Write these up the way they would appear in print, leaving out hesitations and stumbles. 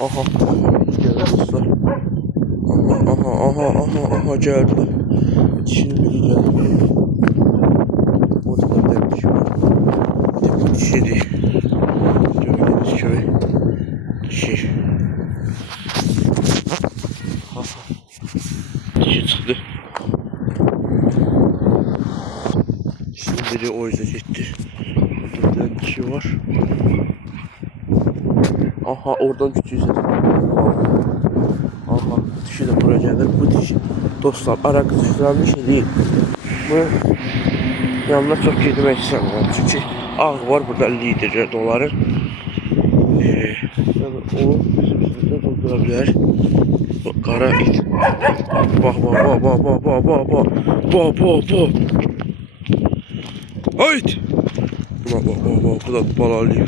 Aha. Gel dostlar. Aha geldi. Şimdi biri geldi. Orada bir dişi var. Bir de bu dişi değil. Gördüğünüz gibi. Dişi. Aha. Dişi çıktı. Şimdi biri o yüzden gitti. Burada bir dişi var. Aha oradan küçüğü ses. Aha dişi de buraya gelir. Bu dişi dostlar ara kızıştıran bir şey değil. Bu yanına çok girmek istemiyorum. Çünkü ağ var burada lider doların. O bizim üstümüzde doldurabilir. Bak kara it. Bak. Hayt. Bak. Bu da balalıyım.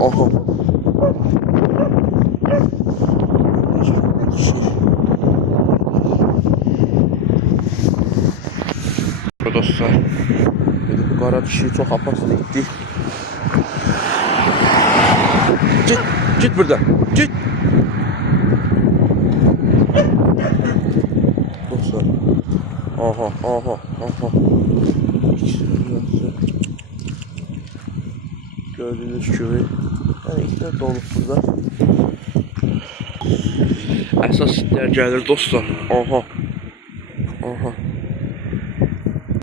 Aha. Dostlar. Bu kara dişi çok apasını gitti. Git buradan. Git. Dostlar. Aha. Gördüğünüz gibi. Yani ikisi dolup burada. Əsas sitlər gəlir dostlar. Aha.